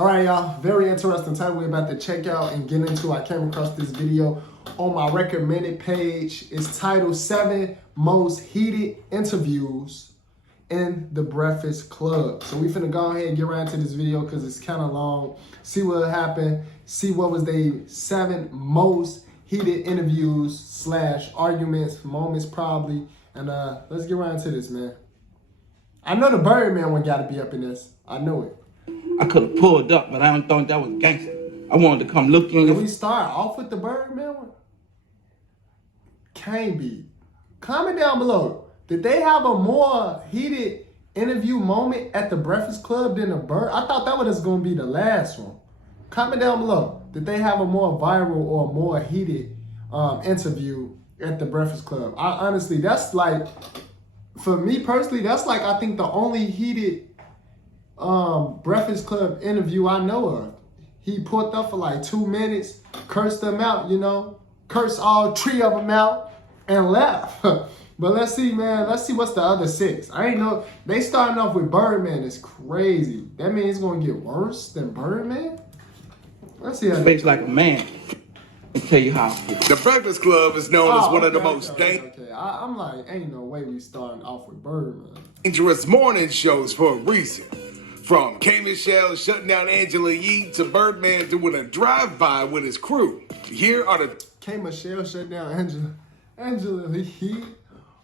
All right, y'all, very interesting title we're about to check out and get into. I came across this video on my recommended page. It's titled 7 Most Heated Interviews in the Breakfast Club. So we finna go ahead and get right into this video because it's kind of long. See what happened, see what was the 7 most heated interviews / arguments, moments probably. And let's get right into this, man. I know the Birdman one gotta be up in this. I know it. I could have pulled up, but I don't think that was gangster. I wanted to come look in. Can we start off with the Birdman one? Can't be. Comment down below. Did they have a more heated interview moment at the Breakfast Club than the Bird? I thought that was going to be the last one. Comment down below. Did they have a more viral or more heated interview at the Breakfast Club? I honestly, that's like, for me personally, that's like I think the only heated Breakfast Club interview I know of. He pulled up for like 2 minutes, cursed them out, cursed all 3 of them out, and left. But let's see, man. Let's see what's the other 6. I ain't know. They starting off with Birdman. It's crazy. That means it's going to get worse than Birdman? Let's see how Face like a man. I'll tell you how. The Breakfast Club is known as one of the most I'm like, ain't no way we starting off with Birdman. dangerous morning shows for a reason. From K. Michelle shutting down Angela Yee to Birdman doing a drive-by with his crew. Here are the... K. Michelle shut down Angela Yee?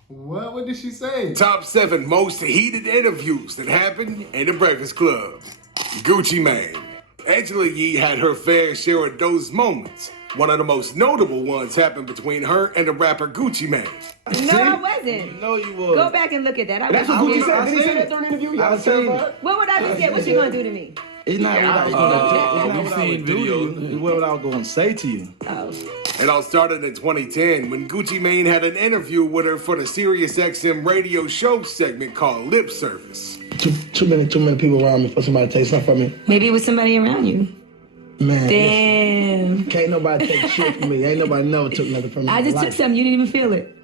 What did she say? top 7 most heated interviews that happened in the Breakfast Club. Gucci Mane. Angela Yee had her fair share of those moments. One of the most notable ones happened between her and the rapper Gucci Mane. No, I wasn't. No, you was. Go back and look at that. That's what Gucci said. Did he say that during the interview? I seen it. What would I be saying? What you gonna do to me? It's not what I was going to do to you. It's what I was going to say to you. Oh. It all started in 2010 when Gucci Mane had an interview with her for the SiriusXM radio show segment called Lip Service. Too many people around me for somebody to take something from me. Maybe it was somebody around you. Man, Damn. can't nobody take shit from me. Ain't nobody never took nothing from me. I just took something. You didn't even feel it.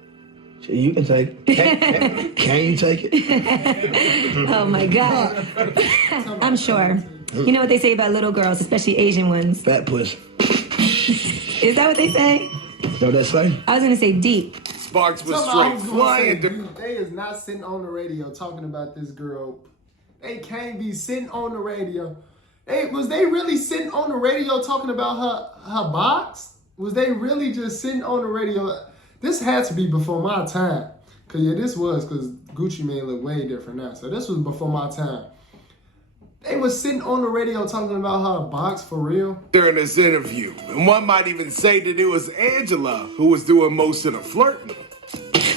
Shit, you can take it. Can you take it? Oh my God. I'm sure. You know what they say about little girls, especially Asian ones? Fat puss. Is that what they say? Know what that say? I was gonna say deep. Sparks was straight flying. They is not sitting on the radio talking about this girl. They can't be sitting on the radio. Was they really sitting on the radio talking about her box? Was they really just sitting on the radio? This had to be before my time. Because Gucci Mane look way different now. So this was before my time. They was sitting on the radio talking about her box for real. During this interview, and one might even say that it was Angela who was doing most of the flirting.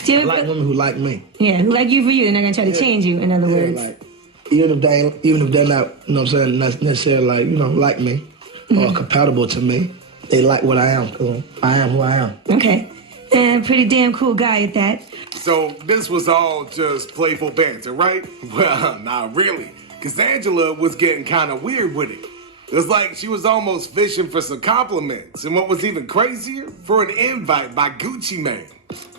I like women who like me. Yeah, who like you for you. They're not gonna try to change you, in other words. Like, even if they're not, you know what I'm saying, not necessarily like me or compatible to me, they like what I am, because I am who I am. Okay. And pretty damn cool guy at that. So this was all just playful banter, right? Well, not really, because Angela was getting kind of weird with it. It was like she was almost fishing for some compliments, and what was even crazier, for an invite by Gucci Mane.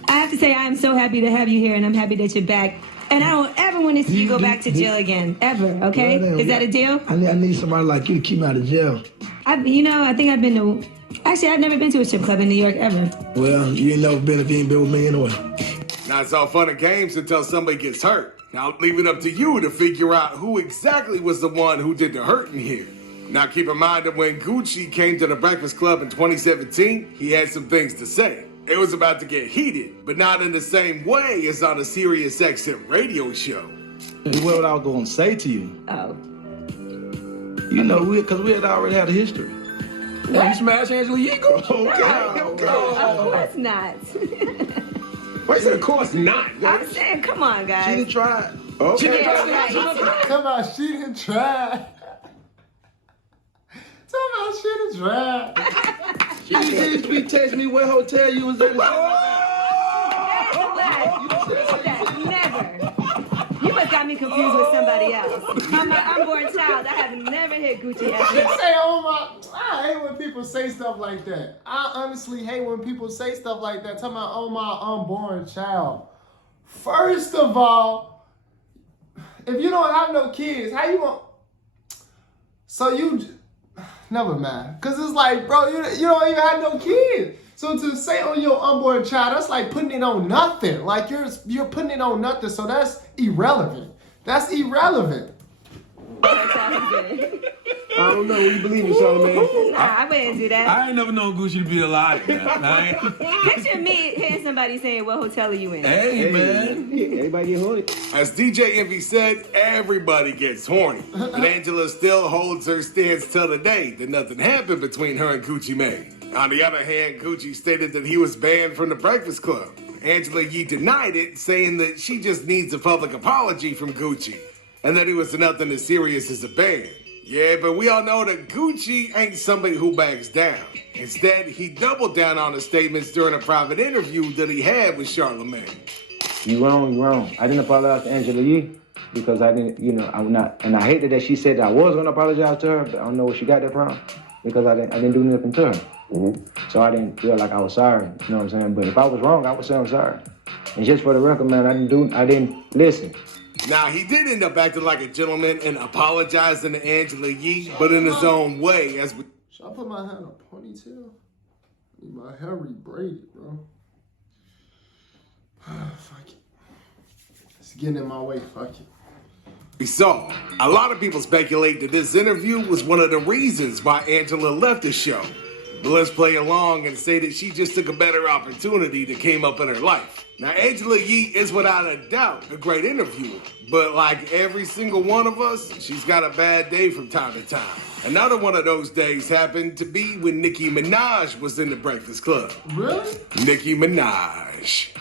I have to say, I am so happy to have you here, and I'm happy that you're back. And I don't ever want to see you go back to jail again, ever, okay? Well, is that a deal? I need somebody like you to keep me out of jail. I think I've been to... Actually, I've never been to a strip club in New York, ever. Well, you ain't never been if you ain't been with me anyway. Now it's all fun and games until somebody gets hurt. Now I'll leave it up to you to figure out who exactly was the one who did the hurting here. Now keep in mind that when Gucci came to the Breakfast Club in 2017, he had some things to say. It was about to get heated, but not in the same way as on a SiriusXM radio show. It's what I was going to say to you. Oh. Because we had already had a history. What? You smash Angela Yee? Go. Of course not. Wait, of course not. I'm saying, come on, guys. She didn't try. Okay. She didn't try. Come on, she didn't try. She didn't try. She did be texting me what hotel you was at. Never. You must got me confused with somebody else. I'm an unborn child. I have never hit Gucci ever. Say, oh my, I hate when people say stuff like that. I honestly hate when people say stuff like that. Talking about, oh my unborn child. First of all, if you don't have no kids, how you want? So never mind. Cause it's like, bro, you don't even have no kids. So to say on your unborn child, that's like putting it on nothing. Like you're putting it on nothing. So that's irrelevant. That's irrelevant. I don't know what you believe in, Charlamagne. Nah, I wouldn't do that. I ain't never known Gucci to be alive, man. Picture me hearing somebody saying, "What hotel are you in?" Hey, man. Everybody get horny. As DJ Envy said, everybody gets horny. But Angela still holds her stance till today that nothing happened between her and Gucci Mane. On the other hand, Gucci stated that he was banned from the Breakfast Club. Angela Yee denied it, saying that she just needs a public apology from Gucci, and that it was nothing as serious as a ban. Yeah, but we all know that Gucci ain't somebody who backs down. Instead, he doubled down on his statements during a private interview that he had with Charlamagne. You wrong. I didn't apologize to Angela Yee because I didn't, I'm not, and I hated that she said that I was gonna apologize to her, but I don't know where she got that from because I didn't do nothing to her. Mm-hmm. So I didn't feel like I was sorry, you know what I'm saying? But if I was wrong, I would say I'm sorry. And just for the record, man, I didn't listen. Now, he did end up acting like a gentleman and apologizing to Angela Yee, but in his own way. Should I put my hair in a ponytail? I need my hair re-braided, bro. Fuck it. It's getting in my way, fuck it. We saw a lot of people speculate that this interview was one of the reasons why Angela left the show. But let's play along and say that she just took a better opportunity that came up in her life. Now, Angela Yee is without a doubt a great interviewer, but like every single one of us, she's got a bad day from time to time. Another one of those days happened to be when Nicki Minaj was in the Breakfast Club. Really? Nicki Minaj.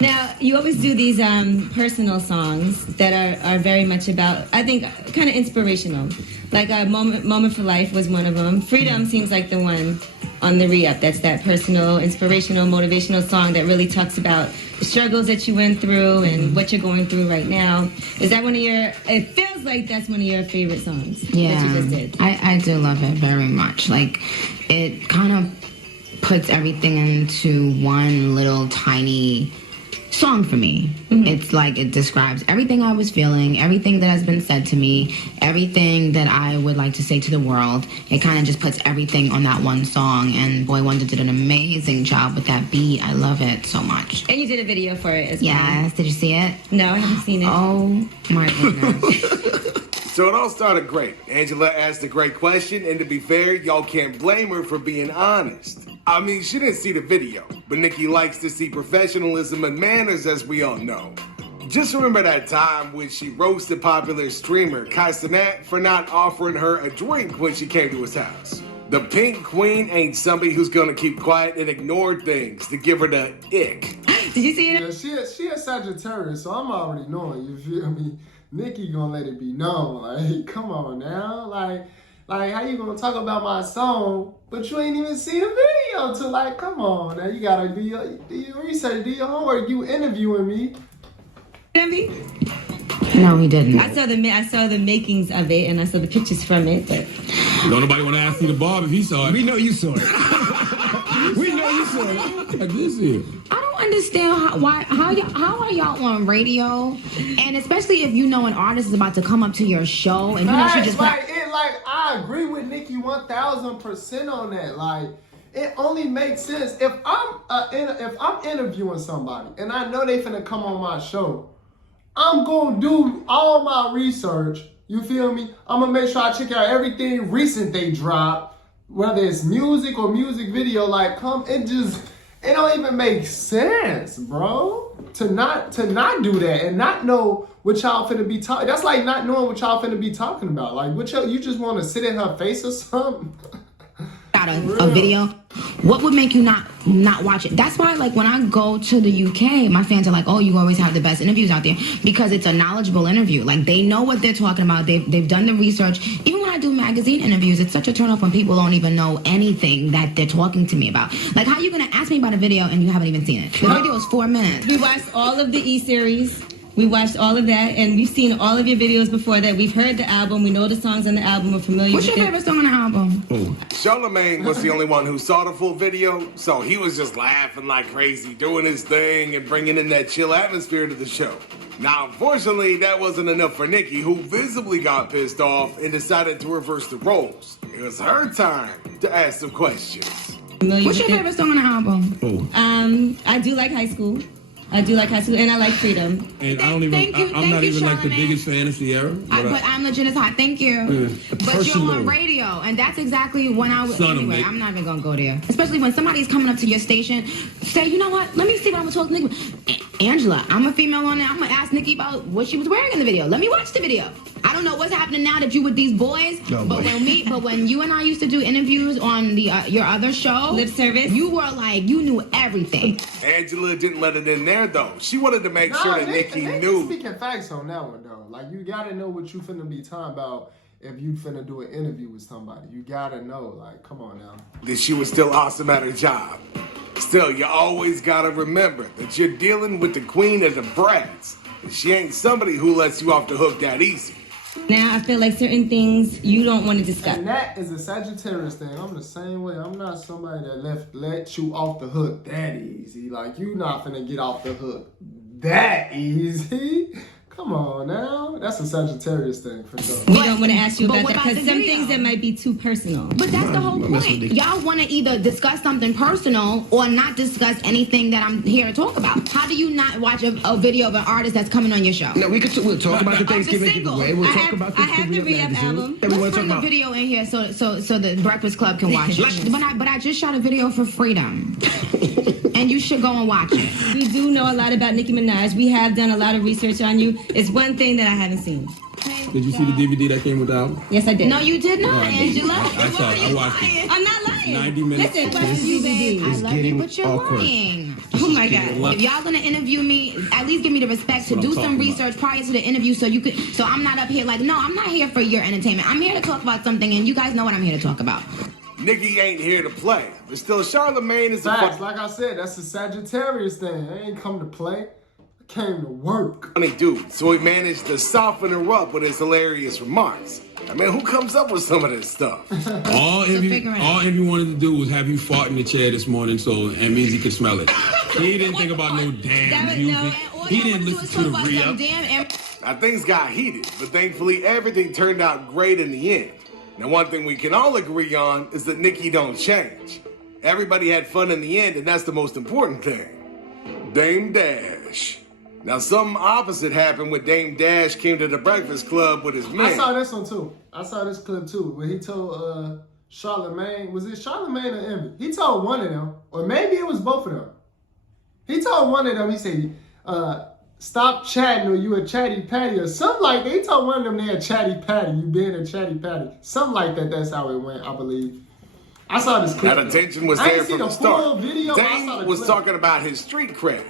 Now, you always do these personal songs that are very much about, I think, kind of inspirational. Like Moment for Life was one of them. Freedom seems like the one on the re-up. That's that personal, inspirational, motivational song that really talks about the struggles that you went through and what you're going through right now. Is that one of your, it feels like that's one of your favorite songs that you just did. I do love it very much. Like, it kind of puts everything into one little tiny song for me. Mm-hmm. It's like it describes everything I was feeling, everything that has been said to me, everything that I would like to say to the world. It kind of just puts everything on that one song, and Boy Wonder did an amazing job with that beat. I love it so much. And you did a video for it as well. Yes, did you see it? No, I haven't seen it. Oh my goodness. So it all started great. Angela asked a great question, and to be fair, y'all can't blame her for being honest. I mean, she didn't see the video, but Nicki likes to see professionalism and manners, as we all know. Just remember that time when she roasted popular streamer Kai Cenat for not offering her a drink when she came to his house. The Pink Queen ain't somebody who's gonna keep quiet and ignore things to give her the ick. Did you see it? Yeah, she a Sagittarius, so I'm already knowing, you feel me? Nicki gonna let it be known, like, come on now, like how you gonna talk about my song, but you ain't even see the video to, like, come on, now you gotta do your research, do your homework, you interviewing me. Envy? No, he didn't. I saw the makings of it, and I saw the pictures from it, but... Don't nobody want to ask you the Bob if he saw it. We know you saw it. We know you saw it. I did see it. I don't understand how are y'all on radio, and especially if you know an artist is about to come up to your show and you know she just I agree with Nicki 1000% on that. Like, it only makes sense if I'm interviewing somebody and I know they finna come on my show. I'm gonna do all my research. You feel me? I'm gonna make sure I check out everything recent they drop, whether it's music or music video. Like, it don't even make sense, bro, to not do that and not know what y'all finna be talking. That's like not knowing what y'all finna be talking about. Like, you just want to sit in her face or something? Got a video. What would make you not watch it? That's why, like, when I go to the UK, my fans are like, oh, you always have the best interviews out there, because it's a knowledgeable interview. Like, they know what they're talking about. They've done the research. Even when I do magazine interviews, it's such a turn off when people don't even know anything that they're talking to me about. Like, how are you gonna ask me about a video and you haven't even seen it? The video is 4 minutes. We watched all of the E-series. We watched all of that, and we've seen all of your videos before that. We've heard the album. We know the songs on the album. We're familiar What's with your it. favorite song on the album? Charlamagne was the only one who saw the full video, so he was just laughing like crazy, doing his thing and bringing in that chill atmosphere to the show. Now, unfortunately, that wasn't enough for Nicki, who visibly got pissed off and decided to reverse the roles. It was her time to ask some questions. Familiar What's with your it. favorite song on the album? I do like High School. I do like High School, and I like Freedom. And I don't even. Thank you, I'm thank not you, even like the Charlamagne. biggest fan of Sierra. But I'm legit as hot. Thank you. But personal. you're on radio, and that's exactly when I was. Son of Anyway, Nick. I'm not even gonna go there. Especially when somebody's coming up to your station, say, you know what? Let me see what I'm gonna talk to Nicki. Angela, I'm a female on there. I'm gonna ask Nicki about what she was wearing in the video. Let me watch the video. I don't know what's happening now that you with these boys, but when you and I used to do interviews on the your other show, Lip Service, you were like, you knew everything. Angela didn't let it in there, though. She wanted to make sure that Nicki Nick knew. speaking facts on that one though. Like you gotta know what you finna be talking about if you finna do an interview with somebody. You gotta know. Like, come on now. That she was still awesome at her job. Still, you always gotta remember that you're dealing with the queen of the brats. And she ain't somebody who lets you off the hook that easy. now I feel like certain things you don't want to discuss. And that is a Sagittarius thing. I'm the same way. I'm not somebody that let you off the hook that easy. Like, you not finna get off the hook that easy. Come on now. That's a Sagittarius thing for sure. We don't want to ask you But about what that about because the some video? things that might be too personal. But that's the whole point. Y'all want to either discuss something personal or not discuss anything that I'm here to talk about. How do you not watch a video of an artist that's coming on your show? No, we'll talk about the Thanksgiving single. giveaway. We'll I talk have- about the I have the re-up album. Yeah, we Let's want to talk bring the about. video in here so the Breakfast Club can watch it. But I just shot a video for Freedom. And you should go and watch it. We do know a lot about Nicki Minaj. We have done a lot of research on you. It's one thing that I haven't seen. Did you see the DVD that came with the album? Yes, I did. No, you did not, I didn't. Angela. I saw it. I watched it. I'm not lying. 90 minutes. Listen, watch the You, babe, I DVD. love you, but you're awkward. lying. Oh my God. If y'all gonna interview me, at least give me the respect to That's what do I'm some talking research prior to the interview so I'm not up here like, no, I'm not here for your entertainment. I'm here to talk about something, and you guys know what I'm here to talk about. Nicki ain't here to play, but still, Charlamagne is a Facts. Like I said, that's a Sagittarius thing. I ain't come to play. I came to work. funny dude, so he managed to soften her up with his hilarious remarks. I mean, who comes up with some of this stuff? All figure it out. Envy wanted to do was have you fart in the chair this morning and Meezy could smell it. He didn't think about no damn That was- music. He didn't listen to the re-up. Now, things got heated, but thankfully everything turned out great in the end. Now, one thing we can all agree on is that Nicki don't change. Everybody had fun in the end, and that's the most important thing. Dame Dash. Now, something opposite happened when Dame Dash came to the Breakfast Club with his I men. saw this one too. I saw this clip too, where he told Charlamagne, was it Charlamagne or Envy? He told one of them, or maybe it was both of them. He told one of them, he said, stop chatting or you a chatty patty or something like that. He told one of them they a chatty patty, you being a chatty patty. Something like that, that's how it went, I believe. I saw this clip. That attention was I there ain't from seen the the full start. video, but I saw the Dame was clip. talking about his street cred.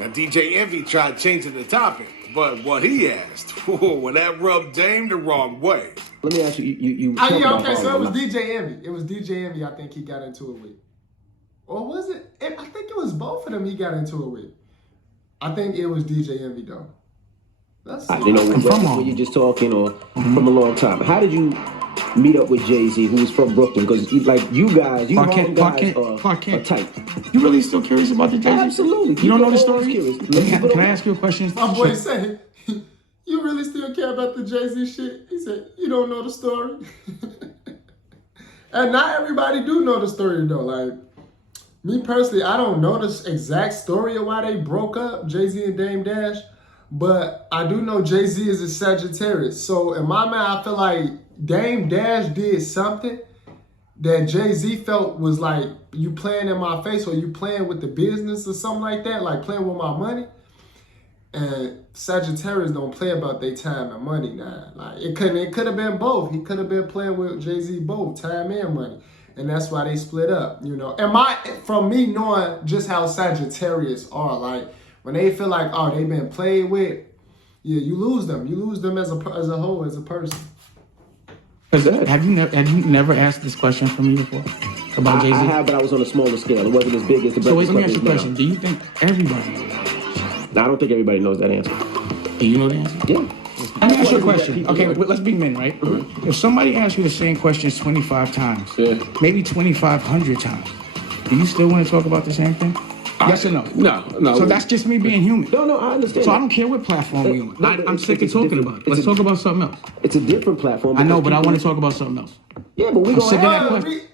Now, DJ Envy tried changing the topic, but what he asked, well, that rubbed Dame the wrong way. Let me ask you. You Oh, talk yeah, about okay, so it all was of them. DJ Envy. It was DJ Envy, I think he got into it with. Or was it? I think it was both of them he got into it with. I think it was DJ Envy, though. Let's see. You know, when you just talking or from a long time. How did you meet up with Jay-Z, who was from Brooklyn? Because like you guys, you Harlem guys are tight. You really still curious about the Jay-Z? Absolutely. You don't know the Always story? curious. Can I ask you a question? My boy said, you really still care about the Jay-Z shit? He said, you don't know the story? And not everybody do know the story, though. Like, me personally, I don't know the exact story of why they broke up, Jay-Z and Dame Dash. But I do know Jay-Z is a Sagittarius. So in my mind, I feel like Dame Dash did something that Jay-Z felt was like, you playing in my face or you playing with the business or something like that, like playing with my money. And Sagittarius don't play about their time and money now. Like it could have been both. He could have been playing with Jay-Z both, time and money. And that's why they split up, you know. And from me knowing just how Sagittarius are, like when they feel like, oh, they've been played with, yeah, you lose them. You lose them as a whole, as a person. Have you never asked this question from me before about Jay-Z? I have, but I was on a smaller scale. It wasn't as big as the So wait, Breakfast let me Club ask you a is now. question. Do you think everybody? No, I don't think everybody knows that answer. And you know the answer? Yeah. Let me ask you a question. Okay, but let's be men, right? If somebody asks you the same questions 25 times, maybe 2,500 times, do you still want to talk about the same thing? Yes or no? No. So that's just me being human. No, I understand. So I don't care what platform we're on. I'm sick of talking about it. Let's talk about something else. It's a different platform. I know, but I want to talk about something else. Yeah, but we sick of that gonna question.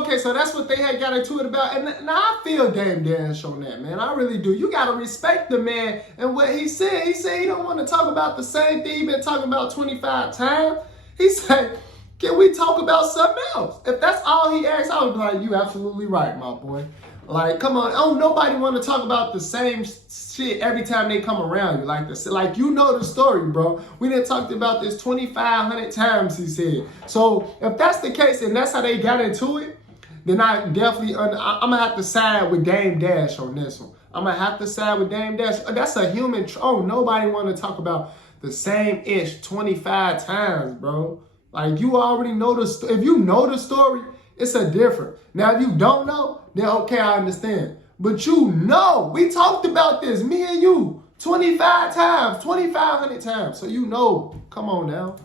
Okay, so that's what they had got into it about. And now I feel Dame Dash on that, man. I really do. You got to respect the man and what he said. He said he don't want to talk about the same thing he been talking about 25 times. He said, can we talk about something else? If that's all he asked, I would be like, you absolutely right, my boy. Like, come on. Oh, nobody want to talk about the same shit every time they come around you. Like you know the story, bro. We done talked about this 2,500 times, he said. So if that's the case and that's how they got into it, then I definitely, I'm going to have to side with Dame Dash on this one. I'm going to have to side with Dame Dash. That's a human, nobody want to talk about the same ish 25 times, bro. Like, you already know if you know the story, it's a different. Now, if you don't know, then okay, I understand. But you know, we talked about this, me and you, 25 times, 2,500 times. So you know, come on now.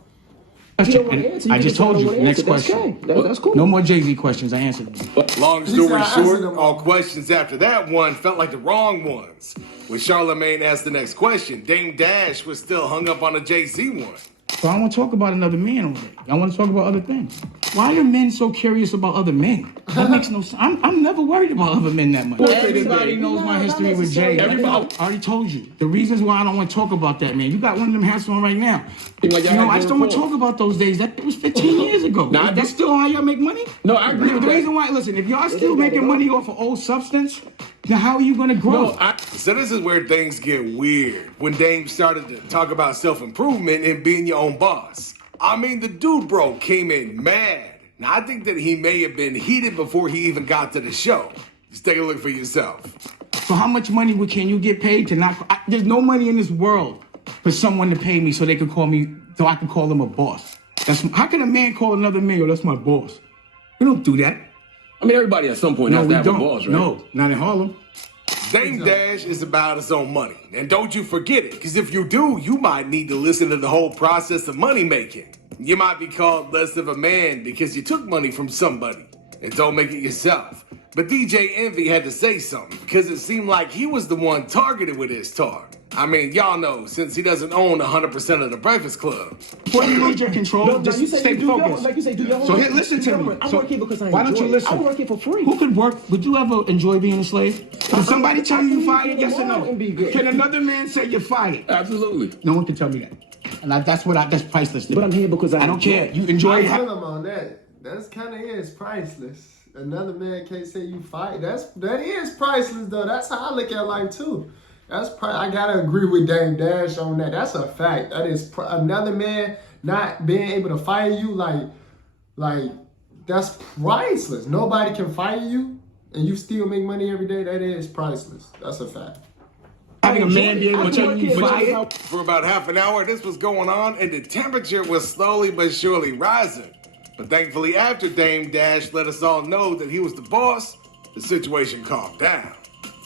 I just told you. Next question. That's cool. No more Jay-Z questions. I answered them. Long story short, all questions after that one felt like the wrong ones. When Charlamagne asked the next question, Dame Dash was still hung up on a Jay-Z one. So I don't want to talk about another man already. I want to talk about other things. Why are men so curious about other men? That makes no sense. I'm never worried about other men that much. Everybody knows my history with Jay. I already told you. The reasons why I don't want to talk about that, man. You got one of them hats on right now. I just don't want to talk about those days. That was 15 years ago. That's still how y'all make money? No, I agree. The reason why, listen, if y'all still making money off of old substance, then how are you going to grow? So this is where things get weird. When Dame started to talk about self-improvement and being your own boss. I mean, the dude, bro, came in mad. Now, I think that he may have been heated before he even got to the show. Just take a look for yourself. So how much money can you get paid to not... there's no money in this world for someone to pay me so they could call me, so I can call them a boss. How can a man call another man, yo, that's my boss? We don't do that. I mean, everybody at some point has to have a boss, right? No, not in Harlem. Dame Dash is about his own money. And don't you forget it, because if you do, you might need to listen to the whole process of money making. You might be called less of a man because you took money from somebody. And don't make it yourself. But DJ Envy had to say something because it seemed like he was the one targeted with his talk. I mean, y'all know, since he doesn't own 100% of the Breakfast Club. Before you lose your control, just stay focused. Like you say, do your so here, listen to me. I'm working because I enjoy why don't you listen? I'm working for free. Who could work? Would you ever enjoy being a slave? Can somebody tell you you're fired? Yes or no? Can another man say you're fired? Absolutely. No one can tell me that. And that's priceless. But I'm here because I don't care. You enjoy it. I feel him on that. That's kind of is priceless. Another man can't say you fight. That is priceless though. That's how I look at life too. I gotta agree with Dame Dash on that. That's a fact. That is another man not being able to fire you. Like that's priceless. Nobody can fire you, and you still make money every day. That is priceless. That's a fact. Having a man be able to tell you fired. For about half an hour, this was going on, and the temperature was slowly but surely rising. But thankfully, after Dame Dash let us all know that he was the boss, the situation calmed down.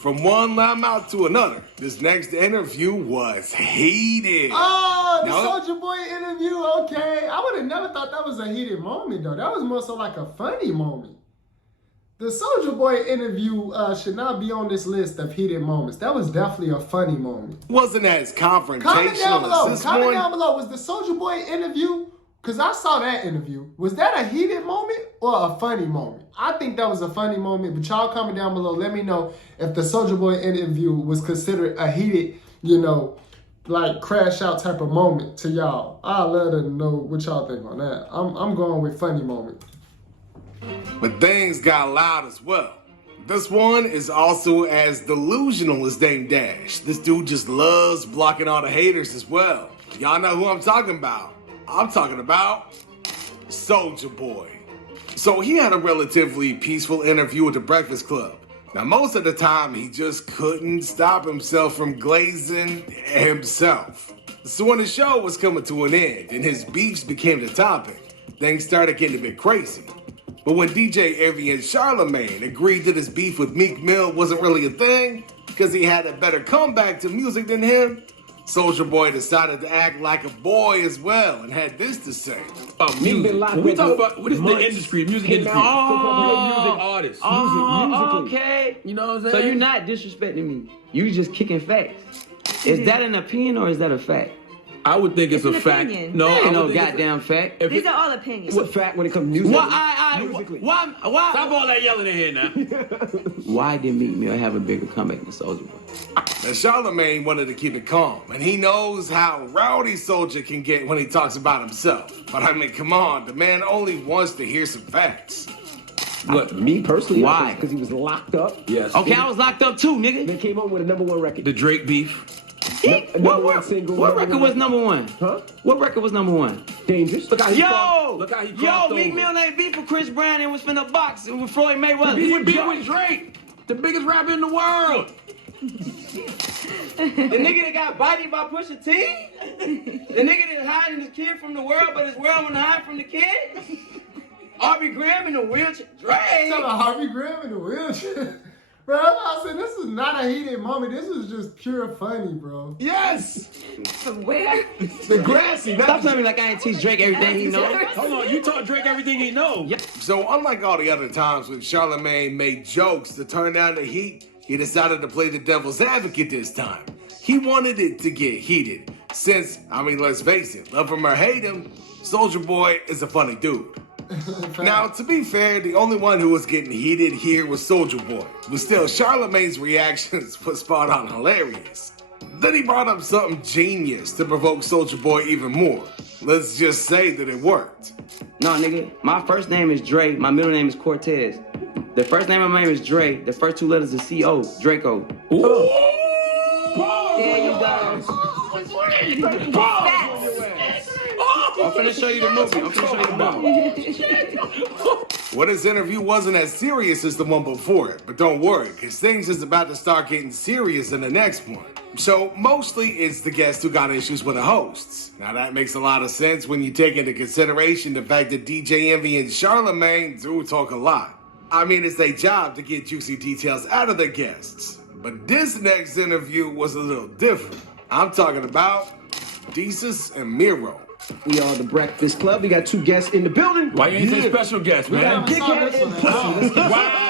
From one loudmouth to another, this next interview was heated. Oh, the Soulja Boy interview, okay. I would have never thought that was a heated moment, though. That was more so like a funny moment. The Soulja Boy interview should not be on this list of heated moments. That was definitely a funny moment. Wasn't as confrontational Comment down below. as this Comment one. down below. Was the Soulja Boy interview, because I saw that interview, was that a heated moment or a funny moment? I think that was a funny moment, but y'all comment down below. Let me know if the Soulja Boy interview was considered a heated, like crash out type of moment to y'all. I'd love to know what y'all think on that. I'm going with funny moment. But things got loud as well. This one is also as delusional as Dame Dash. This dude just loves blocking all the haters as well. Y'all know who I'm talking about. I'm talking about Soulja Boy. So he had a relatively peaceful interview with the Breakfast Club. Now, most of the time, he just couldn't stop himself from glazing himself. So when the show was coming to an end and his beefs became the topic, things started getting a bit crazy. But when DJ Envy and Charlamagne agreed that his beef with Meek Mill wasn't really a thing because he had a better comeback to music than him, Soulja Boy decided to act like a boy as well and had this to say. About music. When we talk about what is the industry, music industry. Music artists. Musically. Okay. You know what I'm So saying? you're not disrespecting me. You just kicking facts. Is that an opinion or is that a fact? I would think it's It's a an fact. opinion. No, Ain't I no would think goddamn fact. If These it- are all opinions. It's a fact when it comes to music. Musically. Why? Stop all that yelling in here now. Why did Meek Mill have a bigger comeback than Soulja Boy? Now, Charlamagne wanted to keep it calm, and he knows how rowdy Soulja can get when he talks about himself. But I mean, come on, the man only wants to hear some facts. What? Me personally, Why? because he was locked up. Yes. Okay, I was locked up too, nigga. Then came home with a #1 record. The Drake beef. Number one single. What number record one was number one? Huh? What record was number one? Dangerous. Look how he Yo! crossed- Look how he crossed Meek over. Mill ain't beef with Chris Brown and was finna box with Floyd Mayweather. He beef with Drake, the biggest rapper in the world. The nigga that got bodied by Pusha T? The nigga that's hiding his kid from the world, but his world wanna hide from the kid? Aubrey Graham in the wheelchair. Drake! Tell Harvey Graham in the wheelchair. Bro, I said this is not a heated moment. This is just pure funny, bro. Yes. Where? The grassy. Stop telling me like I ain't teach Drake everything he knows. Hold on, you taught Drake everything he knows. So, unlike all the other times when Charlamagne made jokes to turn down the heat, he decided to play the devil's advocate this time. He wanted it to get heated. Since, I mean, let's face it, love him or hate him, Soulja Boy is a funny dude. Now, to be fair, the only one who was getting heated here was Soulja Boy. But still, Charlamagne's reactions was spot on hilarious. Then he brought up something genius to provoke Soulja Boy even more. Let's just say that it worked. No, nigga, my first name is Dre, my middle name is Cortez. The first name of my name is Dre, the first two letters are C-O, Draco. There you go. I'm finna show you the movie. Well, this interview wasn't as serious as the one before it, but don't worry, because things is about to start getting serious in the next one. So, mostly it's the guests who got issues with the hosts. Now, that makes a lot of sense when you take into consideration the fact that DJ Envy and Charlamagne do talk a lot. I mean, it's their job to get juicy details out of their guests. But this next interview was a little different. I'm talking about Desus and Miro. We are the Breakfast Club. We got 2 guests in the building. Why you ain't say special guest, man? Yeah, Dickhead and Pussy. Wow.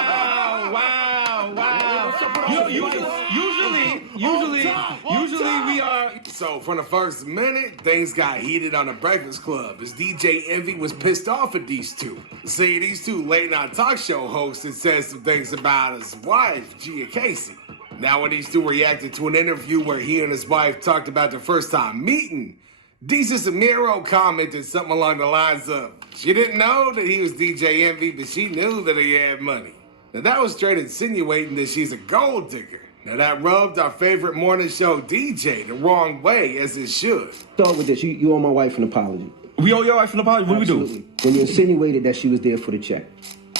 Usually we are. So, from the first minute, things got heated on the Breakfast Club as DJ Envy was pissed off at these two. See, these two late night talk show hosts had said some things about his wife, Gia Casey. Now, when these two reacted to an interview where he and his wife talked about their first time meeting, Desus and Miro commented something along the lines of, she didn't know that he was DJ Envy, but she knew that he had money. Now, that was straight insinuating that she's a gold digger. Now, that rubbed our favorite morning show DJ the wrong way, as it should. Start with this. You owe my wife an apology. We owe your wife an apology. What do we do? Absolutely. When you insinuated that she was there for the check.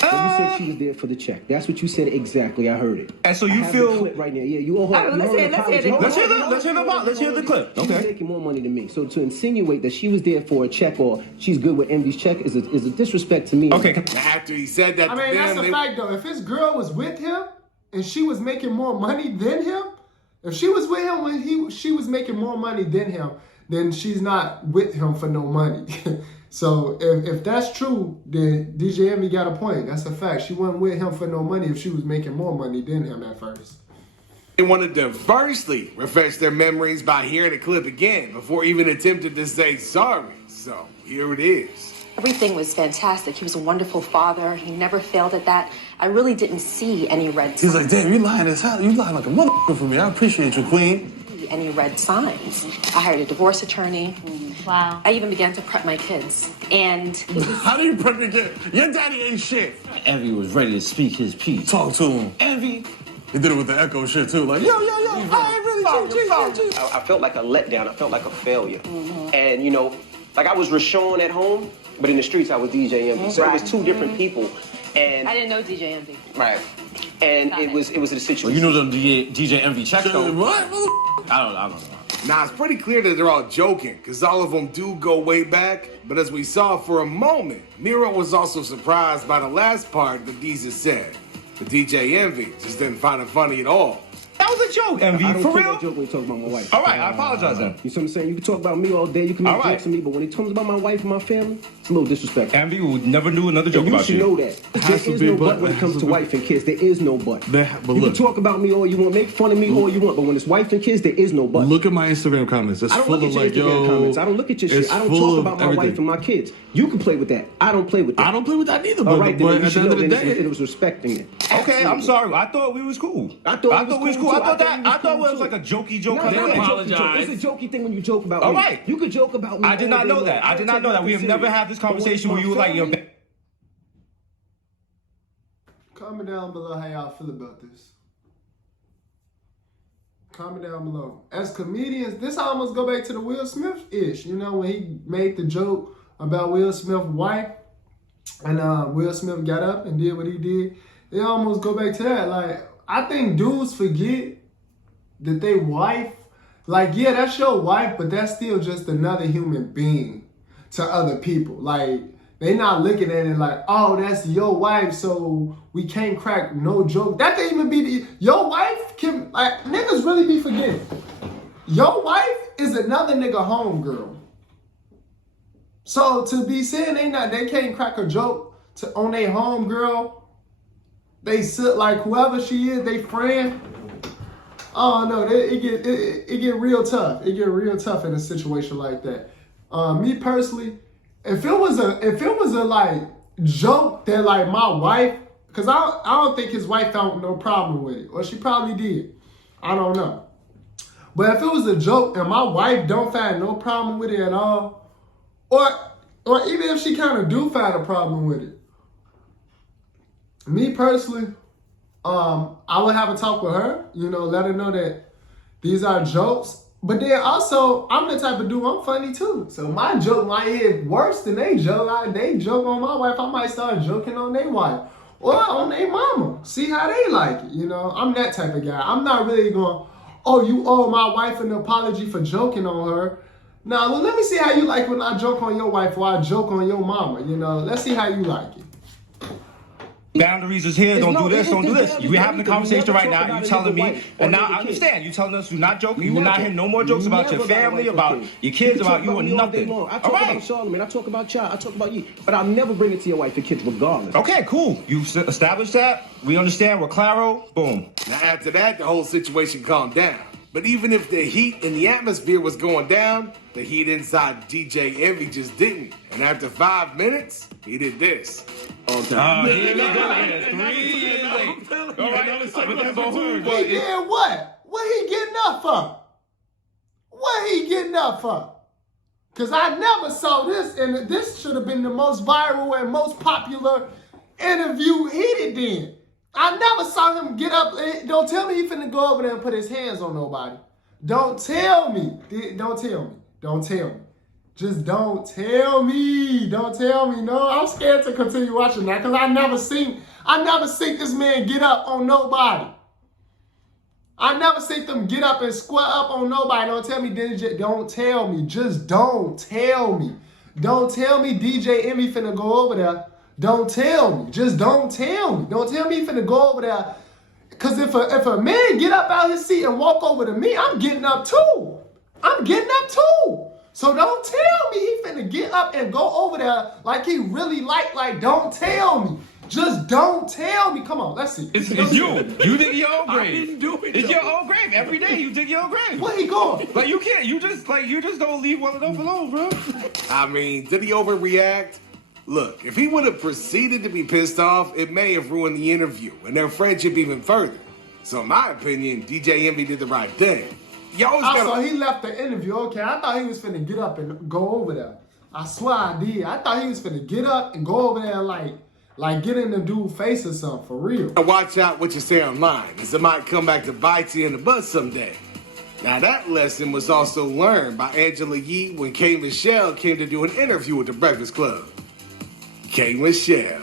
When you said she was there for the check. That's what you said exactly. I heard it. And so I you have feel. the clip right now. Yeah, you owe her. All right, well, you owe let's hear an the apology. Let's hear the clip. She's Okay. making more money than me. So to insinuate that she was there for a check or she's good with Envy's check is a disrespect to me. Okay. Now, after he said that I to mean, that's them, a fact though. If his girl was with him and she was making more money than him, if she was with him when she was making more money than him, then she's not with him for no money. So if that's true, then DJ Envy got a point. That's a fact. She wasn't with him for no money if she was making more money than him at first. They wanted to firstly refresh their memories by hearing the clip again before even attempting to say sorry. So here it is. Everything was fantastic. He was a wonderful father. He never failed at that. I really didn't see any red signs. He's like, damn, you lying as hell. You lying like a motherfucker for me. I appreciate you, queen. Any red signs. I hired a divorce attorney. Wow. I even began to prep my kids. And How do you prep the kid? Your daddy ain't shit. Envy was ready to speak his piece. Talk to him. Envy. He did it with the echo shit too. Like, yo, I ain't really I felt like a letdown. I felt like a failure. And, you know, like I was Rashawn at home, but in the streets I was DJ Envy. So it was 2 different people. And I didn't know DJ Envy. right. And it was a situation. Well, you know the DJ Envy check though. What? I don't know. Now, it's pretty clear that they're all joking, because all of them do go way back. But as we saw for a moment, Miro was also surprised by the last part that Desus said. The DJ Envy just didn't find it funny at all. That was a joke, Envy. I don't For take real? that joke when you talk about my wife. All right, I apologize then. You see what I'm saying? You can talk about me all day. You can make All right. jokes to me, but when it comes about my wife and my family, it's a little disrespectful. Envy will never do another joke And you about should you. know that. There has to is be a no but. but when it There comes has to to be- wife and kids. There is no but. But You look, can talk about me all you want, make fun of me all you want, but when it's wife and kids, there is no but. look at my Instagram comments. It's I don't full look of at your like, Instagram yo. comments. I don't look at your it's shit. I don't full talk of about my everything. wife and my kids. You can play with that. I don't play with that. I don't play with that either. All right, then but you at should the end know of the that day, it was respecting it. Okay, I'm sorry. I thought we was cool. I thought we was cool. I thought we it was cool, like a jokey joke. No, kind of it's thing. not a jokey joke. It's a jokey thing when you joke about All me. right. You could joke about me. I did all not day know long. that. I did don't not know take that. We have never serious. had this But when conversation it's where you were my like, yo. family- Comment down below how y'all feel about this. Comment down below. As comedians, this almost go back to the Will Smith-ish. You know, when he made the joke about Will Smith's wife, and Will Smith got up and did what he did. It almost go back to that. Like, I think dudes forget that they wife, like, yeah, that's your wife, but that's still just another human being to other people. Like, they not looking at it like, oh, that's your wife, so we can't crack no joke. That can even be your wife can, like, niggas really be forgetting. Your wife is another nigga homegirl. So to be saying they can't crack a joke on their homegirl, they sit like whoever she is, they friend. Oh no, it get real tough. It get real tough in a situation like that. Me personally, if it was a like joke that like my wife, because I don't think his wife found no problem with it, or she probably did. I don't know. But if it was a joke and my wife don't find no problem with it at all, or even if she kind of do find a problem with it, me personally, I would have a talk with her, let her know that these are jokes. But then also, I'm the type of dude, I'm funny too. So my joke might hit worse than they joke. They joke on my wife, I might start joking on their wife or on their mama. See how they like it, I'm that type of guy. I'm not really going, oh, you owe my wife an apology for joking on her. Nah, well, let me see how you like when I joke on your wife or I joke on your mama, Let's see how you like it. Boundaries is here. Don't do this. Don't do this. We're having a conversation right now. You telling me, and now I understand. You telling us you're not joking. You're not hearing no more jokes about your family, about your kids, about you, and nothing. I talk about Charlamagne. I talk about y'all. I talk about you. But I'll never bring it to your wife and kids regardless. Okay, cool. You established that. We understand. We're claro. Boom. Now after that, the whole situation calmed down. But even if the heat in the atmosphere was going down, the heat inside DJ Envy just didn't. And after 5 minutes, he did this. Okay. Here we go again. 3 years late. All right. He did what? What he getting up for? What he getting up for? Because I never saw this, and this should have been the most viral and most popular interview he did then. I never saw him get up. Don't tell me he finna go over there and put his hands on nobody. Don't tell me. Don't tell me. Don't tell me. Just don't tell me. Don't tell me. No, I'm scared to continue watching that because I never seen this man get up on nobody. I never seen them get up and squat up on nobody. Don't tell me, DJ. Don't tell me. Just don't tell me. Don't tell me DJ Envy finna go over there. Don't tell me. Just don't tell me. Don't tell me he finna go over there. Because if a man get up out his seat and walk over to me, I'm getting up too. I'm getting up too. So don't tell me he finna get up and go over there like he really like don't tell me. Just don't tell me. Come on, let's see. It's you. You dig your own grave. I didn't do it. It's your own grave. Every day you dig your own grave. Where he going? Like you can't. You just don't leave well enough alone, bro. I mean, did he overreact? Look, if he would have proceeded to be pissed off, it may have ruined the interview and their friendship even further. So in my opinion, DJ Envy did the right thing. So he left the interview. Okay, I thought he was finna get up and go over there. I swear I did. I thought he was finna get up and go over there and like get in the dude's face or something, for real. Now watch out what you say online, as it might come back to bite you in the butt someday. Now that lesson was also learned by Angela Yee when K. Michelle came to do an interview with the Breakfast Club. K. Michelle.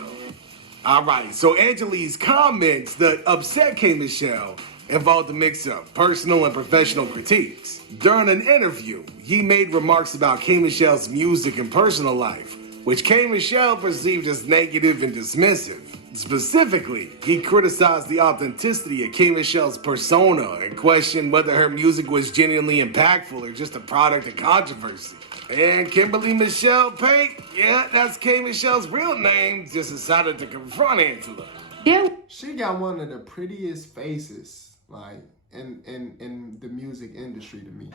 All right, so Angela's comments that upset K. Michelle involved a mix of personal and professional critiques. During an interview, he made remarks about K. Michelle's music and personal life, which K. Michelle perceived as negative and dismissive. Specifically, he criticized the authenticity of K. Michelle's persona and questioned whether her music was genuinely impactful or just a product of controversy. And Kimberly Michelle Pate, yeah, that's K. Michelle's real name, just decided to confront Angela. She got one of the prettiest faces, like, in the music industry to me.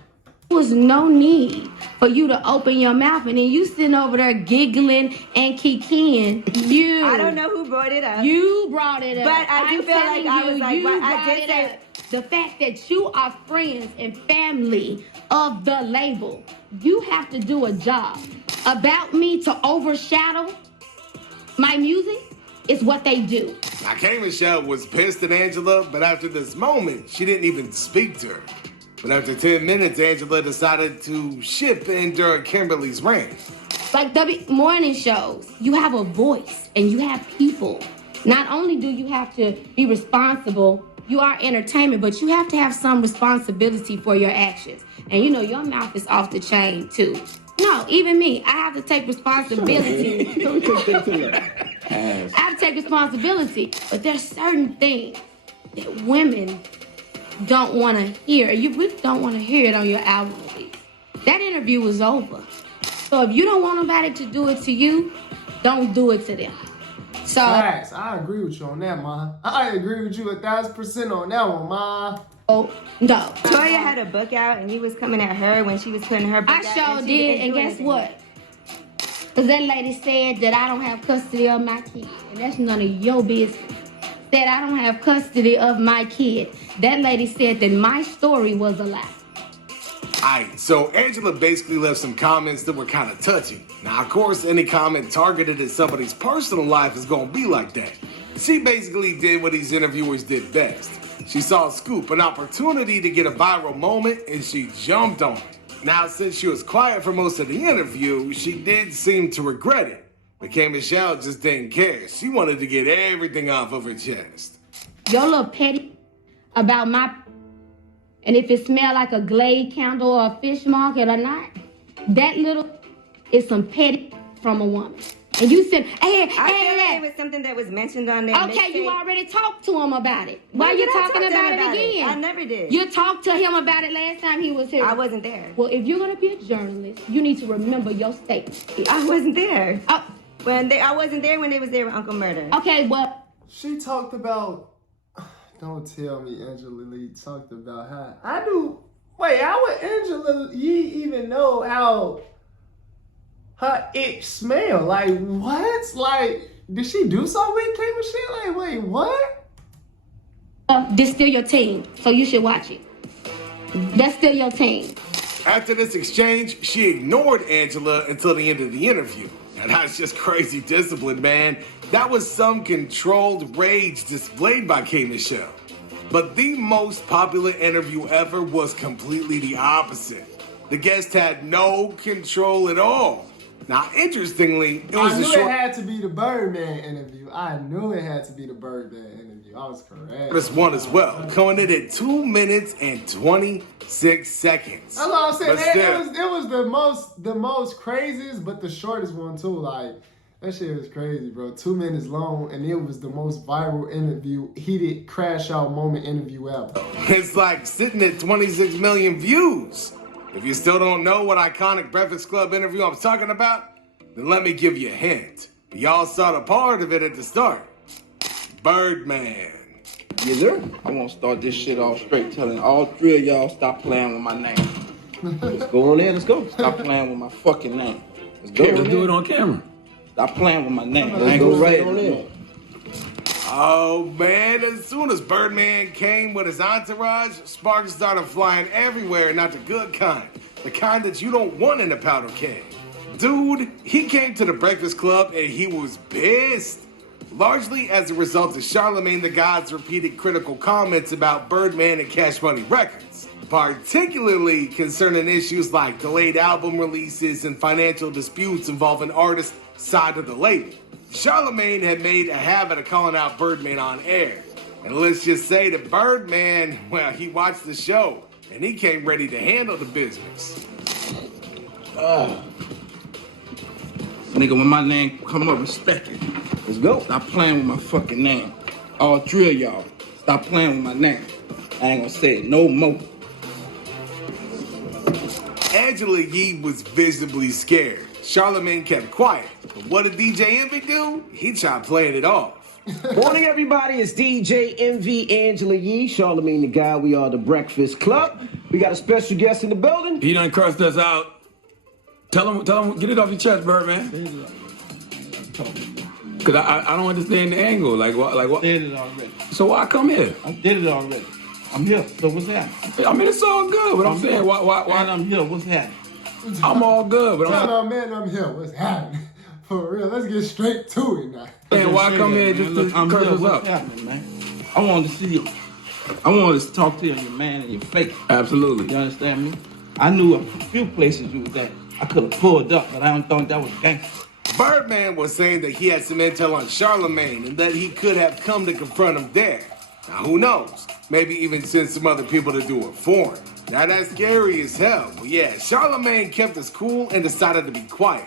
There was no need for you to open your mouth, and then you sitting over there giggling and kikiing. I don't know who brought it up. You brought it up. But I do feel like I was like, well, I did say the fact that you are friends and family of the label, you have to do a job. About me to overshadow my music is what they do. Now, K. Michelle was pissed at Angela, but after this moment, she didn't even speak to her. But after 10 minutes, Angela decided to ship in during Kimberly's rant. Like the morning shows, you have a voice and you have people. Not only do you have to be responsible, you are entertainment, but you have to have some responsibility for your actions. And you know, your mouth is off the chain too. No, even me, I have to take responsibility. I have to take responsibility, but there's certain things that women don't want to hear. You really don't want to hear it on your album release. That interview was over. So if you don't want nobody to do it to you, don't do it to them. So Facts. I agree with you on that, Ma. I agree with you 1,000% on that one, Ma. Oh, no. Toya had a book out and he was coming at her when she was putting her book out. I sure did, and guess what? Because that lady said that I don't have custody of my kid. And that's none of your business. Said I don't have custody of my kid. That lady said that my story was a lie. Alright, so Angela basically left some comments that were kind of touchy. Now, of course, any comment targeted at somebody's personal life is going to be like that. She basically did what these interviewers did best. She saw a scoop, an opportunity to get a viral moment, and she jumped on it. Now, since she was quiet for most of the interview, she did seem to regret it. But K. Michelle just didn't care. She wanted to get everything off of her chest. Your little petty about my... And if it smell like a Glade candle or a fish market or not, that little is some petty from a woman. And you said, hey, I feel like it was something that was mentioned on there. Okay, you already talked to him about it. Why are you talking about it again? I never did. You talked to him about it last time he was here. I wasn't there. Well, if you're going to be a journalist, you need to remember your statement. I wasn't there. I wasn't there when they was there with Uncle Murder. Okay, well... She talked about... Don't tell me Angela Lee talked about how... I do... Wait, how would Angela Lee even know how her itch smell? Like, what? Like, did she do something with K. Michelle? Like, wait, what? This still your team, so you should watch it. That's still your team. After this exchange, she ignored Angela until the end of the interview. And that's just crazy discipline, man. That was some controlled rage displayed by K. Michelle. But the most popular interview ever was completely the opposite. The guest had no control at all. Now, interestingly, it was it had to be the Birdman interview. I knew it had to be the Birdman interview. I was correct. This one as well, coming in at 2 minutes and 26 seconds. That's what I'm saying. But It was the most craziest, but the shortest one too. Like, that shit was crazy, bro. 2 minutes long, and it was the most viral interview, heated crash out moment interview ever. It's like sitting at 26 million views. If you still don't know what iconic Breakfast Club interview I'm talking about, then let me give you a hint. Y'all saw the part of it at the start. Birdman. Yes, sir. I want to start this shit off straight, telling all three of y'all stop playing with my name. Let's go on there. Let's go. Stop playing with my fucking name. Let's go. Let's do it on camera. Stop playing with my name. Let's go right on there. Oh man, as soon as Birdman came with his entourage, sparks started flying everywhere, not the good kind. The kind that you don't want in a powder keg. Dude, he came to the Breakfast Club and he was pissed. Largely as a result of Charlamagne the God's repeated critical comments about Birdman and Cash Money Records. Particularly concerning issues like delayed album releases and financial disputes involving artists side of the label. Charlamagne had made a habit of calling out Birdman on air. And let's just say that Birdman, well, he watched the show and he came ready to handle the business. Nigga, when my name come up, respect it. Let's go. Stop playing with my fucking name. All three of y'all, stop playing with my name. I ain't gonna say it no more. Angela Yee was visibly scared. Charlamagne kept quiet. But what did DJ Envy do? He tried playing it off. Morning, everybody. It's DJ Envy, Angela Yee, Charlamagne the Guy. We are the Breakfast Club. We got a special guest in the building. He done cursed us out. Tell him, get it off your chest, Birdman. Cause I don't understand the angle. Like what? I did it already. So why come here? I did it already. I'm here. So what's happening? I mean, it's all good, but I'm saying, here. why? And I'm here. What's happening? I'm all good, but I'm here. What's happening? For real, let's get straight to it now. Man, why come here just to curse us What's up? happening, man? I wanted to see you. I wanted to talk to you, your man, and your face. Absolutely. You understand me? I knew a few places you was at. I could have pulled up, but I don't think that was gangster. Birdman was saying that he had some intel on Charlamagne and that he could have come to confront him there. Now, who knows? Maybe even send some other people to do it for him. Now, that's scary as hell. But yeah, Charlamagne kept us cool and decided to be quiet.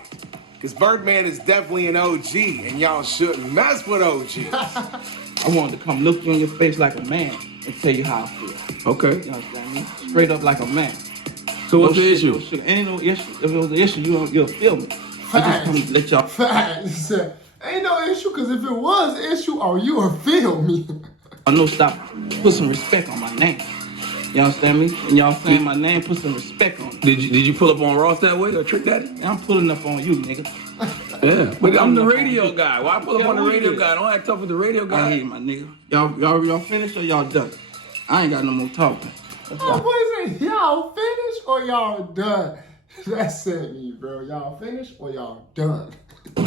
Because Birdman is definitely an OG, and y'all shouldn't mess with OG. I wanted to come look you in your face like a man and tell you how I feel. Okay. You understand me? Straight up like a man. So what's the issue? Ain't no issue. If it was an issue, you'll feel me. I just come to let y'all. Facts. Ain't no issue, because if it was an issue, you would feel me. I know, stop. Put some respect on my name. You understand me? And y'all saying my name, put some respect on it. Did you pull up on Ross that way or Trick Daddy? Yeah, I'm pulling up on you, nigga. Yeah, but I'm the radio guy. Why pull up on the radio guy? Don't act tough with the radio guy. I hate my nigga. Y'all finished or y'all done? I ain't got no more talking. What is it? Y'all finished or y'all done? That's it, me, bro. Y'all finished or y'all done? All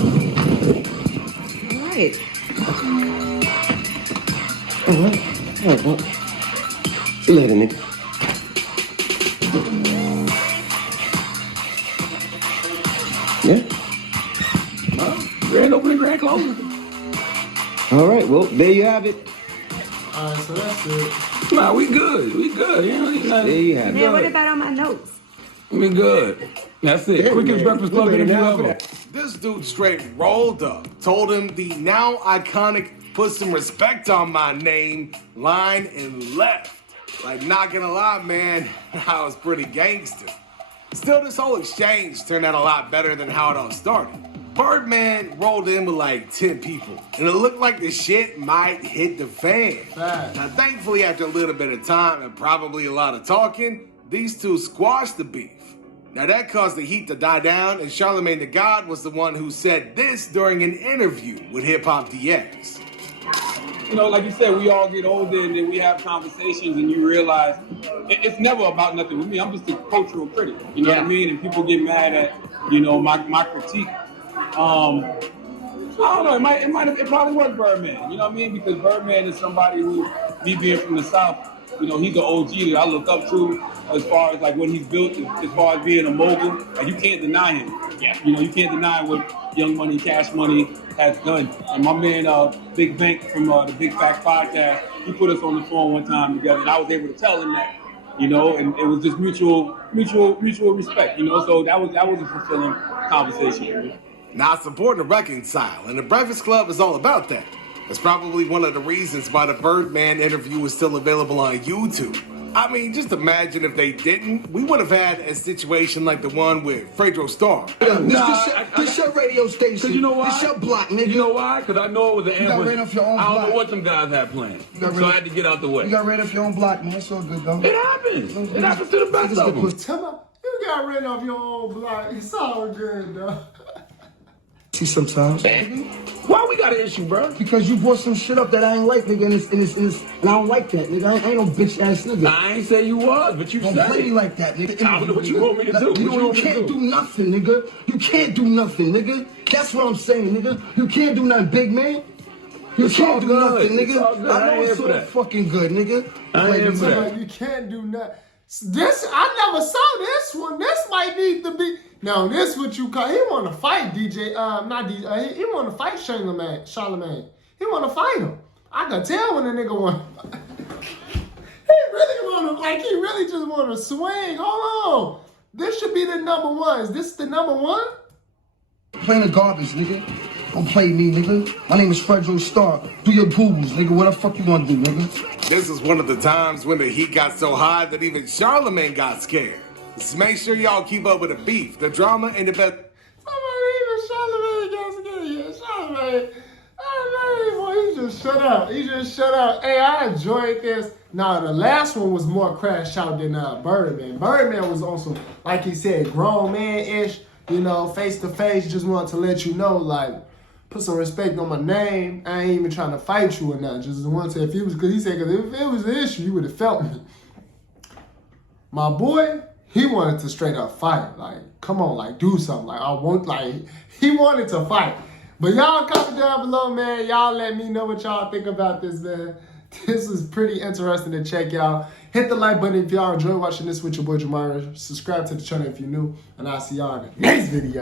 right. All right, well. See you later, nigga. Yeah? Grand opening, grand closing. All right, well, there you have it. All right, so that's it. Nah, we good. We good. There you have it. Man, what about on my notes? We good. That's it. Quickest breakfast club interview ever. This dude straight rolled up, told him the now iconic "put some respect on my name" line and left. Like, not gonna lie, man, I was pretty gangster. Still, this whole exchange turned out a lot better than how it all started. Birdman rolled in with like 10 people, and it looked like the shit might hit the fan. Now, thankfully, after a little bit of time and probably a lot of talking, these two squashed the beef. Now, that caused the heat to die down, and Charlamagne the God was the one who said this during an interview with Hip Hop DX. You know, like you said, we all get older and then we have conversations and you realize it's never about nothing with me. I'm just a cultural critic, you know what I mean? And people get mad at, you know, my critique. I don't know, it probably was Birdman, you know what I mean? Because Birdman is somebody who, me being from the South, you know, he's an OG that I look up to as far as like what he's built, as far as being a mogul. Like, you can't deny him. Yeah. You know, you can't deny what Young Money, Cash Money has done. And my man, Big Bank from the Big Facts podcast, he put us on the phone one time together, and I was able to tell him that, you know, and it was just mutual respect, you know. So that was a fulfilling conversation. Now, it's important to reconcile, and the Breakfast Club is all about that. It's probably one of the reasons why the Birdman interview is still available on YouTube. I mean, just imagine if they didn't, we would have had a situation like the one with Fredro Starr. This your radio station. Cause you know why? This your block, nigga. You know why? Because I know it was an You got ambush. ran off your own I don't block. know what them guys had planned. So I had to get out the way. You got ran off your own block, man. It's all good, though. It happens. It happens to the best of them. Tell me, you got ran off your own block. It's all good, though. See, sometimes. Why we got an issue, bro? Because you brought some shit up that I ain't like, nigga, and I don't like that, nigga. I ain't no bitch ass nigga. I ain't say you was, but you don't said play it. me like that, nigga. I don't know what you want me to do. You can't do nothing, nigga. You can't do nothing, nigga. That's what I'm saying, nigga. You can't do nothing, big man. You can't do nothing, nigga. I know it's all fucking good, nigga. I ain't here for that. You can't do nothing. This, I never saw this one. This might need to be. Now, this what you call, he want to fight DJ, not DJ, he want to fight Charlamagne. He want to fight him. I can tell when a nigga want he really just want to swing. Hold on. This should be the number one. Is this the number one? playing the garbage, nigga. Don't play me, nigga. My name is Fredro Starr. Do your Googles, nigga. What the fuck you gonna do, nigga? This is one of the times when the heat got so high that even Charlamagne got scared. Just make sure y'all keep up with the beef, the drama, and the best. Charlamagne got scared. Yeah, Charlamagne. Boy, he just shut up. He just shut up. Hey, I enjoyed this. Now, the last one was more crash out than Birdman. Birdman was also, like he said, grown man-ish, you know, face to face. Just wanted to let you know, like, put some respect on my name. I ain't even trying to fight you or nothing. Just wanted to, if it was, because he said, because if it was an issue, you would have felt me. My boy, he wanted to straight up fight. Like, come on, like, do something. Like, he wanted to fight. But y'all comment down below, man. Y'all let me know what y'all think about this, man. This is pretty interesting to check out. Hit the like button if y'all enjoy watching this with your boy Jamara. Subscribe to the channel if you're new. And I'll see y'all in the next video.